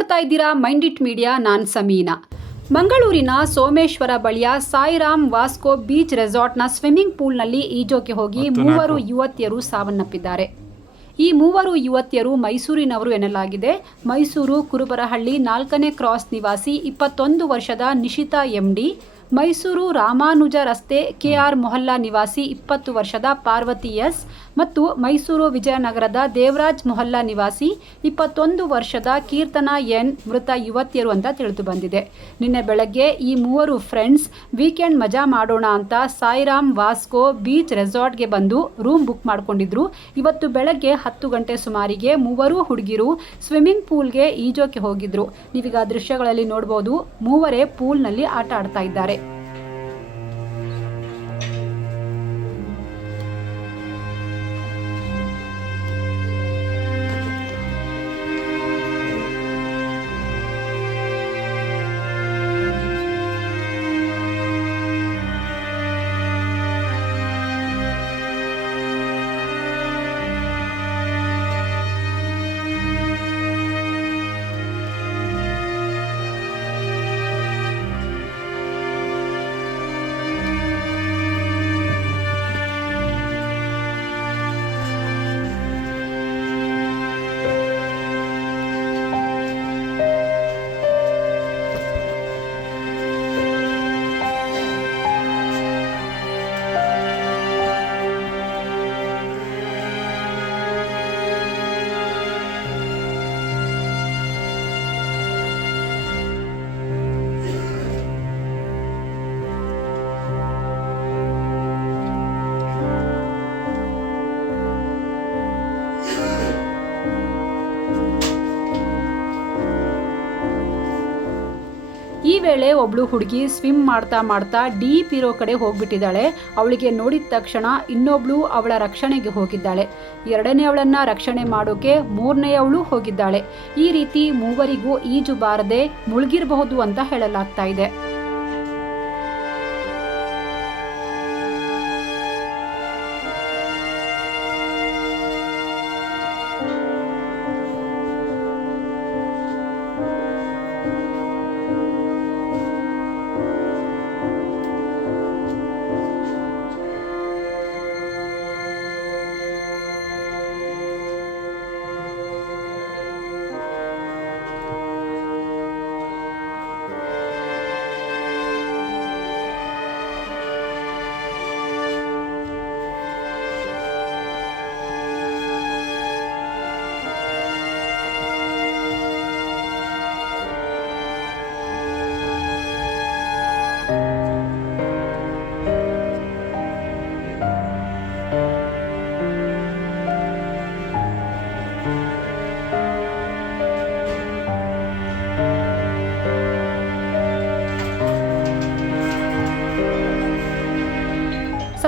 ನೋಡ್ತಾ ಇದ್ದೀರಾ mind it media ನಾನ್ ಸಮೀನಾ. ಮಂಗಳೂರಿನ ಸೋಮೇಶ್ವರ ಬಳಿಯ ಸಾಯಿರಾಮ್ ವಾಸ್ಕೋ ಬೀಚ್ ರೆಸಾರ್ಟ್ನ ಸ್ವಿಮ್ಮಿಂಗ್ ಪೂಲ್ನಲ್ಲಿ ಈಜೋಕೆ ಹೋಗಿ ಮೂವರು ಯುವತಿಯರು ಸಾವನ್ನಪ್ಪಿದ್ದಾರೆ. ಈ ಮೂವರು ಯುವತಿಯರು ಮೈಸೂರಿನವರು ಎನ್ನಲಾಗಿದೆ. ಮೈಸೂರು ಕುರುಬರಹಳ್ಳಿ ನಾಲ್ಕನೇ ಕ್ರಾಸ್ ನಿವಾಸಿ ಇಪ್ಪತ್ತೊಂದು ವರ್ಷದ ನಿಶಿತಾ ಎಂಡಿ ಮೈಸೂರು ರಾಮಾನುಜ ರಸ್ತೆ ಕೆಆರ್ ಮೊಹಲ್ಲಾ ನಿವಾಸಿ ಇಪ್ಪತ್ತು ವರ್ಷದ ಪಾರ್ವತಿ ಎಸ್ ಮತ್ತು ಮೈಸೂರು ವಿಜಯನಗರದ ದೇವರಾಜ್ ಮೊಹಲ್ಲಾ ನಿವಾಸಿ ಇಪ್ಪತ್ತೊಂದು ವರ್ಷದ ಕೀರ್ತನಾ ಎನ್ ಮೃತ ಯುವತಿಯರು ಅಂತ ತಿಳಿದು ಬಂದಿದೆ. ನಿನ್ನೆ ಬೆಳಗ್ಗೆ ಈ ಮೂವರು ಫ್ರೆಂಡ್ಸ್ ವೀಕೆಂಡ್ ಮಜಾ ಮಾಡೋಣ ಅಂತ ಸಾಯಿರಾಮ್ ವಾಸ್ಕೋ ಬೀಚ್ ರೆಸಾರ್ಟ್ಗೆ ಬಂದು ರೂಮ್ ಬುಕ್ ಮಾಡಿಕೊಂಡಿದ್ರು. ಇವತ್ತು ಬೆಳಗ್ಗೆ ಹತ್ತು ಗಂಟೆ ಸುಮಾರಿಗೆ ಮೂವರು ಹುಡುಗಿರು ಸ್ವಿಮ್ಮಿಂಗ್ ಪೂಲ್ಗೆ ಈಜೋಕೆ ಹೋಗಿದ್ರು. ನೀವೀಗ ದೃಶ್ಯಗಳಲ್ಲಿ ನೋಡ್ಬೋದು, ಮೂವರೇ ಪೂಲ್ನಲ್ಲಿ ಆಟ ಆಡ್ತಾ ಇದ್ದಾರೆ. ಈ ವೇಳೆ ಒಬ್ಳು ಹುಡುಗಿ ಸ್ವಿಮ್ ಮಾಡ್ತಾ ಮಾಡ್ತಾ ಡೀಪ್ ಇರೋ ಕಡೆ ಹೋಗ್ಬಿಟ್ಟಿದ್ದಾಳೆ. ಅವಳಿಗೆ ನೋಡಿದ ತಕ್ಷಣ ಇನ್ನೊಬ್ಳು ಅವಳ ರಕ್ಷಣೆಗೆ ಹೋಗಿದ್ದಾಳೆ. ಎರಡನೇ ಅವಳನ್ನ ರಕ್ಷಣೆ ಮಾಡೋಕೆ ಮೂರನೇ ಅವಳು ಹೋಗಿದ್ದಾಳೆ. ಈ ರೀತಿ ಮೂವರಿಗೂ ಈಜು ಬಾರದೆ ಮುಳುಗಿರಬಹುದು ಅಂತ ಹೇಳಲಾಗ್ತಾ ಇದೆ.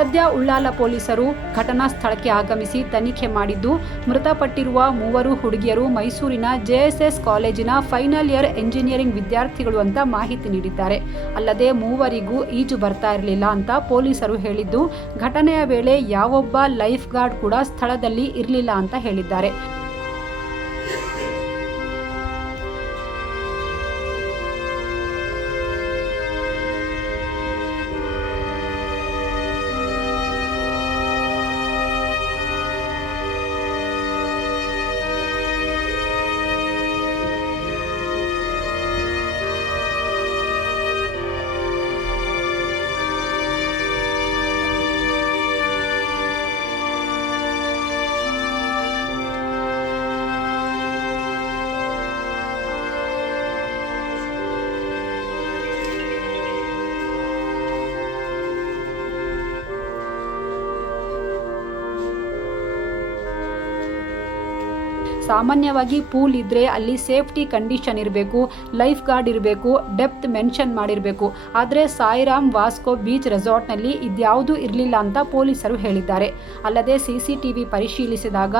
ಸದ್ಯ ಉಳ್ಳಾಲ ಪೊಲೀಸರು ಘಟನಾ ಸ್ಥಳಕ್ಕೆ ಆಗಮಿಸಿ ತನಿಖೆ ಮಾಡಿದ್ದು, ಮೃತಪಟ್ಟಿರುವ ಮೂವರು ಹುಡುಗಿಯರು ಮೈಸೂರಿನ ಜೆಎಸ್ಎಸ್ ಕಾಲೇಜಿನ ಫೈನಲ್ ಇಯರ್ ಎಂಜಿನಿಯರಿಂಗ್ ವಿದ್ಯಾರ್ಥಿಗಳು ಅಂತ ಮಾಹಿತಿ ನೀಡಿದ್ದಾರೆ. ಅಲ್ಲದೆ ಮೂವರಿಗೂ ಈಜು ಬರ್ತಾ ಇರಲಿಲ್ಲ ಅಂತ ಪೊಲೀಸರು ಹೇಳಿದ್ದು, ಘಟನೆಯ ವೇಳೆ ಯಾವೊಬ್ಬ ಲೈಫ್ ಗಾರ್ಡ್ ಕೂಡ ಸ್ಥಳದಲ್ಲಿ ಇರಲಿಲ್ಲ ಅಂತ ಹೇಳಿದ್ದಾರೆ. ಸಾಮಾನ್ಯವಾಗಿ ಪೂಲ್ ಇದ್ದರೆ ಅಲ್ಲಿ ಸೇಫ್ಟಿ ಕಂಡೀಷನ್ ಇರಬೇಕು, ಲೈಫ್ ಗಾರ್ಡ್ ಇರಬೇಕು, ಡೆಪ್ತ್ ಮೆನ್ಷನ್ ಮಾಡಿರಬೇಕು. ಆದರೆ ಸಾಯಿರಾಮ್ ವಾಸ್ಕೋ ಬೀಚ್ ರೆಸಾರ್ಟ್ನಲ್ಲಿ ಇದ್ಯಾವುದೂ ಇರಲಿಲ್ಲ ಅಂತ ಪೊಲೀಸರು ಹೇಳಿದ್ದಾರೆ. ಅಲ್ಲದೆ ಸಿ ಸಿ ಟಿ ವಿ ಪರಿಶೀಲಿಸಿದಾಗ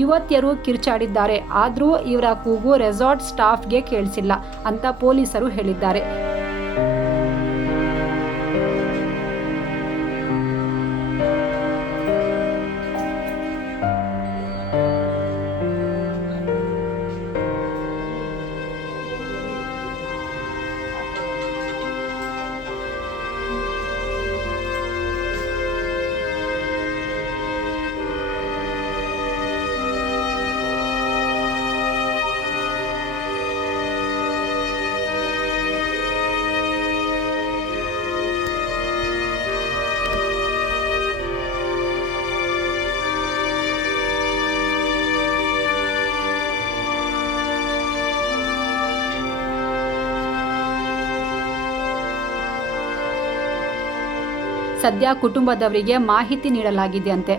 ಯುವತಿಯರು ಕಿರ್ಚಾಡಿದ್ದಾರೆ. ಆದರೂ ಇವರ ಕೂಗು ರೆಸಾರ್ಟ್ ಸ್ಟಾಫ್ಗೆ ಕೇಳಿಸಿಲ್ಲ ಅಂತ ಪೊಲೀಸರು ಹೇಳಿದ್ದಾರೆ. ಸದ್ಯ ಕುಟುಂಬದವರಿಗೆ ಮಾಹಿತಿ ನೀಡಲಾಗಿದೆ ಅಂತೆ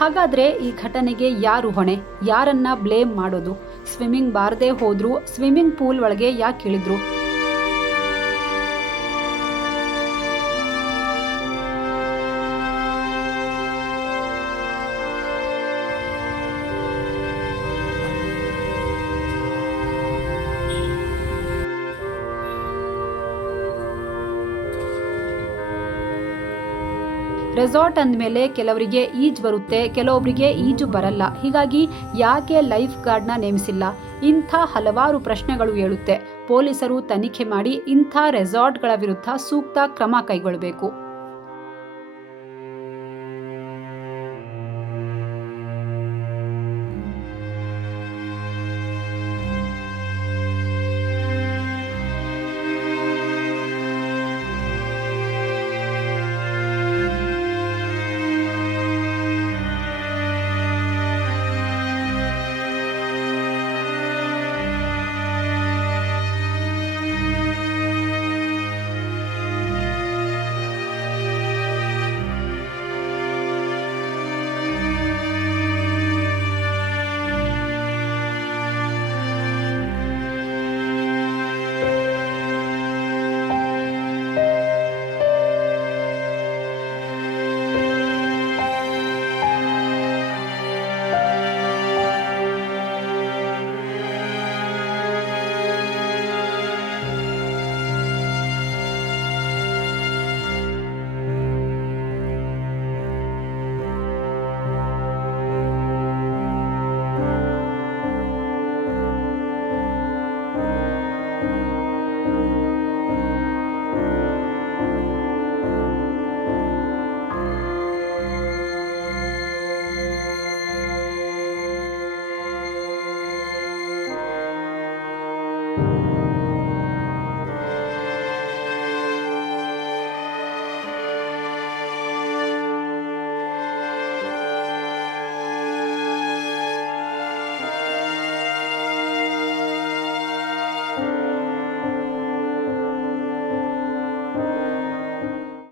ಹಾಗಾದ್ರೆ ಈ ಘಟನೆಗೆ ಯಾರು ಹೊಣೆ? ಯಾರನ್ನ ಬ್ಲೇಮ್ ಮಾಡೋದು? ಸ್ವಿಮ್ಮಿಂಗ್ ಬಾರದೇ ಹೋದ್ರು, ಸ್ವಿಮ್ಮಿಂಗ್ ಪೂಲ್ ಒಳಗೆ ಯಾಕೆ ಇಳಿದ್ರು? ರೆಸಾರ್ಟ್ ಅಂದಮೇಲೆ ಕೆಲವರಿಗೆ ಈಜು ಬರುತ್ತೆ ಕೆಲವೊಬ್ಬರಿಗೆ ಈಜು ಬರಲ್ಲ. ಹೀಗಾಗಿ ಯಾಕೆ ಲೈಫ್ ಗಾರ್ಡ್ನ ನೇಮಿಸಿಲ್ಲ? ಇಂಥ ಹಲವಾರು ಪ್ರಶ್ನೆಗಳು ಹೇಳುತ್ತೆ ಪೊಲೀಸರು ತನಿಖೆ ಮಾಡಿ ಇಂಥ ರೆಸಾರ್ಟ್ಗಳ ವಿರುದ್ಧ ಸೂಕ್ತ ಕ್ರಮ ಕೈಗೊಳ್ಳಬೇಕು